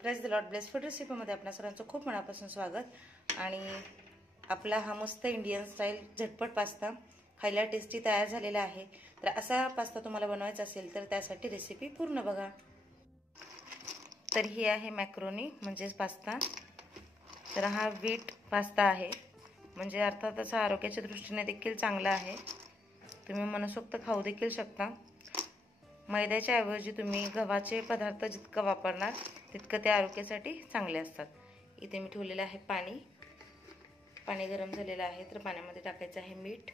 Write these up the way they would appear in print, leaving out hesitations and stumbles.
Press the Lord bless food रेसिपीमध्ये आपल्या सर्वांचं खूप मनापासून स्वागत। आणि आपला हा मस्त इंडियन स्टाईल झटपट पास्ता खायला टेस्टी तयार झालेला आहे। तर असा पास्ता तुम्हाला बनवायचा असेल तर त्यासाठी रेसिपी पूर्ण बघा। तर ही आहे मॅक्रोनी म्हणजेच पास्ता। तर हा व्हीट पास्ता आहे, म्हणजे अर्थातच आरोग्याच्या दृष्टीने देखील चांगला आहे। तुम्ही मनसोक्त खाऊ देखील शकता। मैद्याच्या ऐवजी तुम्ही गव्हाचे पदार्थ जितकं वापरणार तितकं ते आरोग्यासाठी चांगले असतात। इथे मी ठेवलेलं आहे पाणी गरम झालेलं आहे। तर पाण्यामध्ये टाकायचं आहे मीठ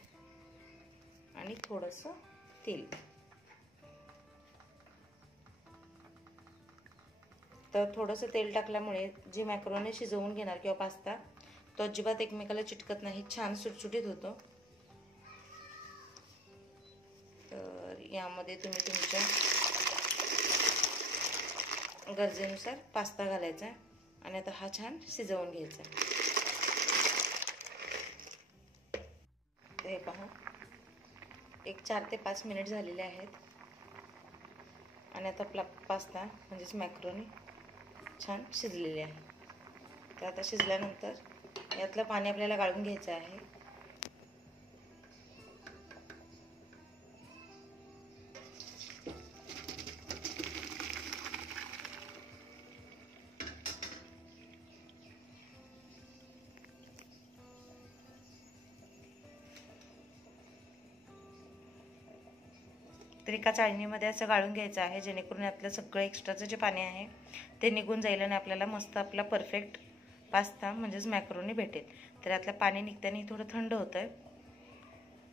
आणि थोडंसं तेल। तर थोडंसं तेल टाकल्यामुळे जे मॅक्रोनी शिजवून घेणार किंवा पास्ता तो अजिबात एकमेकाला चिटकत नाही, छान सुटसुटीत होतो। तर यामध्ये तुम्ही तुमच्या गरजेनुसार पास्ता घालायचा आणि आता हा छान शिजवून घ्यायचा। हे पहा, एक 4 ते 5 मिनिट झालेले आहेत आणि आता आपला पास्ता म्हणजेच मॅक्रोनी छान शिजलेले आहे। तर आता शिजल्यानंतर यातलं पाणी आपल्याला गाळून घ्यायचं आहे। तर एका चाळणीमध्ये असं गाळून घ्यायचं आहे, जेणेकरून यातलं सगळं एक्स्ट्राचं जे पाणी आहे ते निघून जाईल आणि आपल्याला मस्त आपला परफेक्ट पास्ता म्हणजेच मॅक्रोनी भेटेल। तर यातलं पाणी निघताना थोडं थंड होतंय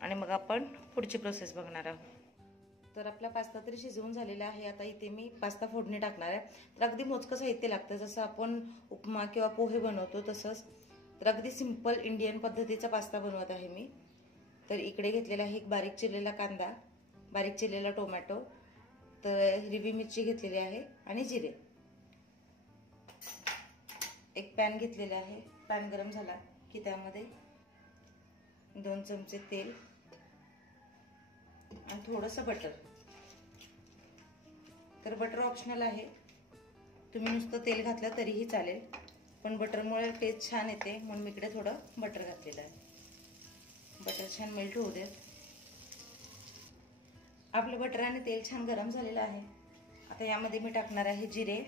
आणि मग आपण पुढची प्रोसेस बघणार आहोत। तर आपला पास्ता तरी शिजवून झालेला आहे। आता इथे मी पास्ता फोडणी टाकणार आहे। तर अगदी मोजकं साहित्य लागतं, जसं आपण उपमा किंवा पोहे बनवतो तसंच। तर अगदी सिंपल इंडियन पद्धतीचा पास्ता बनवत आहे मी। तर इकडे घेतलेला आहे एक बारीक चिरलेला कांदा, बारीक चिरलेला टोमॅटो, तर हिरवी मिरची घेतलेली आहे आणि जिरे। एक पॅन घेतलेला आहे, पॅन गरम झाला की त्यामध्ये 2 चमचे तेल आणि थोडंसं बटर। तर बटर ऑप्शनल आहे, तुम्ही नुसतं तेल घातलं तरीही चालेल, पण बटरमुळे टेस्ट छान येते म्हणून मी इकडे थोडं बटर घातलेलं आहे। बटर छान मेल्ट होऊ देत। आपलं बटर आणि तेल छान गरम झालेलं आहे। आता यामध्ये मी टाकणार आहे जिरे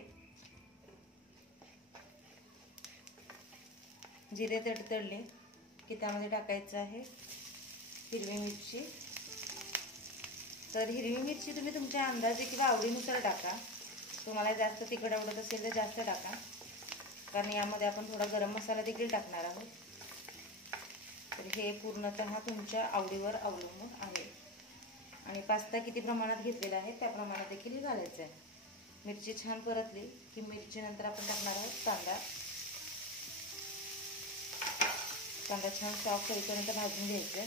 तडतडले की त्यामध्ये टाकायचं आहे हिरवी मिरची। तर हिरवी मिरची तुम्ही तुमच्या अंदाजे किंवा आवडीनुसार टाका। तुम्हाला जास्त तिखट आवडत असेल तर जास्त टाका, कारण यामध्ये आपण थोडा गरम मसाला देखील टाकणार आहोत। तर हे पूर्णतः तुमच्या आवडीवर अवलंबून आहे आणि पास्ता किती प्रमाणात घेतलेला आहे त्या प्रमाणात देखील घालायचं आहे। मिरची छान परतली की मिरची नंतर आपण टाकणार आहोत कांदा छान सॉफ्ट होईपर्यंत भाजून घ्यायचा।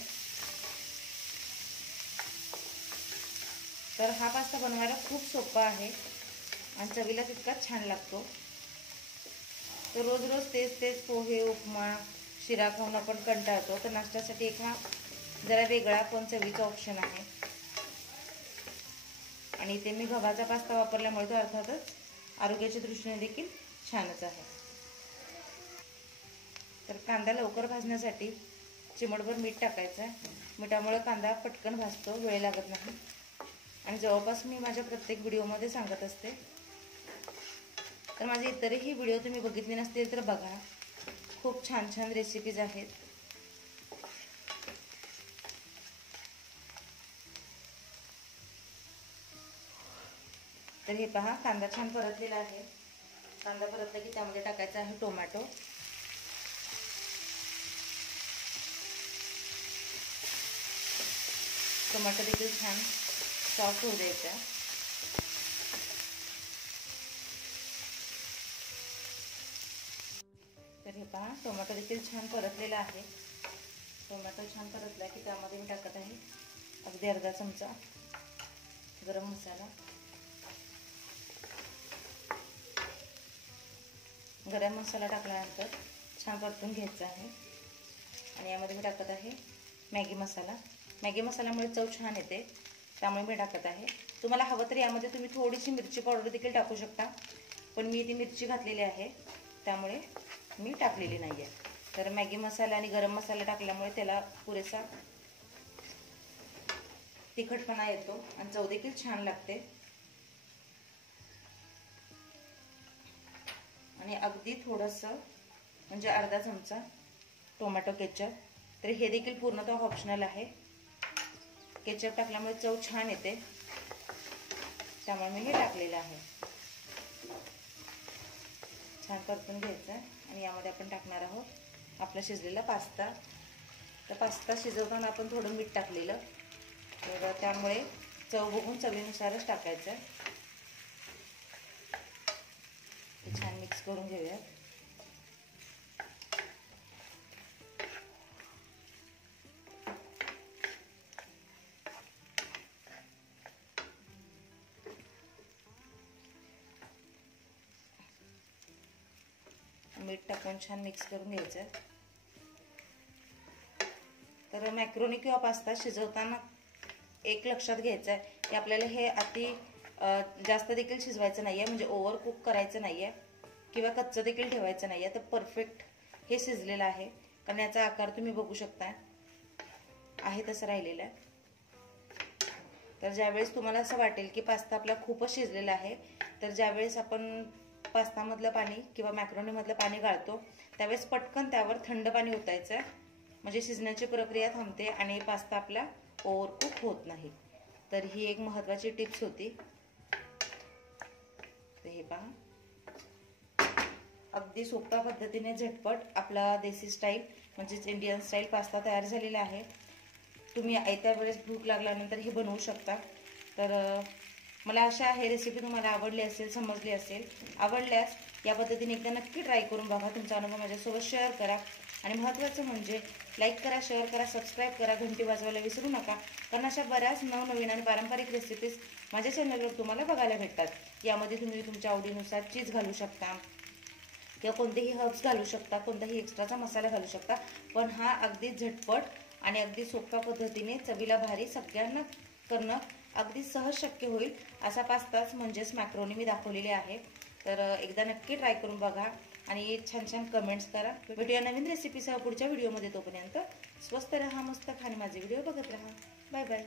तर हा पास्ता बनवायला खूप सोपा आहे आणि चवीला तितकाच छान लागतो। तर रोज रोज तेच पोहे, उपमा, शिरा खाऊन आपण कंटाळतो। तर नाश्त्यासाठी एक हा जरा वेगळा पण चवीचा ऑप्शन आहे। आणि इथे मी गव्हाचा पास्ता वापरल्यामुळे तो अर्थातच आरोग्याच्या दृष्टीने देखील छानच आहे। तर कांदा लवकर भाजण्यासाठी चिमटभर मीठ टाकायचं आहे। मिठामुळे कांदा पटकन भाजतो, वेळ लागत नाही आणि जवळपास मी माझ्या प्रत्येक व्हिडिओमध्ये सांगत असते। तर माझे इतरही व्हिडिओ तुम्ही बघितले नसतील तर बघा, खूप छान छान रेसिपीज आहेत। तर हे पहा, कांदा छान परतलेला आहे। कांदा परतला की त्यामध्ये टाकायचा आहे टोमॅटो। टोमॅटो देखील छान सॉफ्ट होऊ द्यायचा। तर हे पहा, टोमॅटो देखील छान परतलेला आहे। टोमॅटो छान परतला की त्यामध्ये मी टाकत आहे अगदी अर्धा चमचा गरम मसाला। गरम मसाला टाकल्यानंतर छान परतून घ्यायचा आहे आणि यामध्ये मी टाकत आहे मॅगी मसाला। मॅगी मसाल्यामुळे चव छान येते, त्यामुळे मी टाकत आहे। तुम्हाला हवं तर यामध्ये तुम्ही थोडीशी मिरची पावडर देखील टाकू शकता, पण मी ती मिरची घातलेली आहे त्यामुळे मी टाकलेली नाही आहे. तर मॅगी मसाला आणि गरम मसाला टाकल्यामुळे त्याला पुरेसा तिखटपणा येतो आणि चव देखील छान लागते. आणि अगदी थोडंसं म्हणजे अर्धा चमचा टोमॅटो केचप. तर हे देखील पूर्णतः ऑप्शनल आहे. केचप टाकल्यामुळे चव छान येते त्यामुळे मी हे टाकलेलं आहे. छान परतून घ्यायचं आणि यामध्ये आपण टाकणार आहोत आपला शिजलेला पास्ता. तर पास्ता शिजवताना आपण थोडं मीठ टाकलेलं, तर त्यामुळे चव बघून चवीनुसारच टाकायचं. छान मिक्स करून घेऊया. मीठ टाकून छान मिक्स करून घ्यायचं. तर मॅक्रोनी किंवा पास्ता शिजवताना एक लक्षात घ्यायचं आहे की आपल्याला हे अति जास्त देखील शिजवायचं नाही आहे, म्हणजे ओव्हर कुक करायचं नाही आहे किंवा कच्चं देखील ठेवायचं नाही आहे. तर परफेक्ट हे शिजलेलं आहे, कारण याचा आकार तुम्ही बघू शकता आहे तसं राहिलेलं आहे. तर ज्यावेळेस तुम्हाला असं वाटेल की पास्ता आपला खूपच शिजलेला आहे, तर ज्यावेळेस आपण पास्तामधलं पाणी किंवा मॅक्रोनीमधलं पाणी गाळतो त्यावेळेस पटकन त्यावर थंड पाणी ओतायचं, म्हणजे शिजण्याची प्रक्रिया थांबते आणि पास्ता आपला ओव्हर कुक होत नाही. तर ही एक महत्त्वाची टिप्स होती. तर हे पहा, अगदी सोप्या पद्धतीने झटपट आपला देसी स्टाईल म्हणजेच इंडियन स्टाईल पास्ता तयार झालेला आहे. तुम्ही आयत्या वेळेस भूक लागल्यानंतर हे बनवू शकता. तर मला आशा आहे रेसिपी तुम्हाला आवडली असेल, समजली असेल. आवडल्यास या पद्धतीने एकदा नक्की ट्राय करून बघा. तुमचा अनुभव माझ्यासोबत शेअर करा आणि महत्त्वाचं म्हणजे लाईक करा, शेअर करा, सबस्क्राईब करा, घंटी वाजवायला विसरू नका, कारण अशा बऱ्याच नवनवीन आणि पारंपरिक रेसिपीज माझ्या चॅनलवर तुम्हाला बघायला भेटतात. यामध्ये तुम्ही तुमच्या आवडीनुसार चीज घालू शकता किंवा कोणतेही हर्ब्स घालू शकता, कोणताही एक्स्ट्राचा मसाला घालू शकता. पण हा अगदी झटपट आणि अगदी सोप्या पद्धतीने चवीला भारी सगळ्यांना करणं अगदी सहज शक्य होईल असा पास्ताच म्हणजेच मॅक्रोनी मी दाखवलेली आहे. तर एकदा नक्की ट्राय करून बघा आणि छान छान कमेंट्स करा. भेटूया नवीन रेसिपीसह पुढच्या व्हिडिओमध्ये. तोपर्यंत स्वस्त रहा, मस्त खा आणि माझे व्हिडिओ बघत राहा. Bye bye.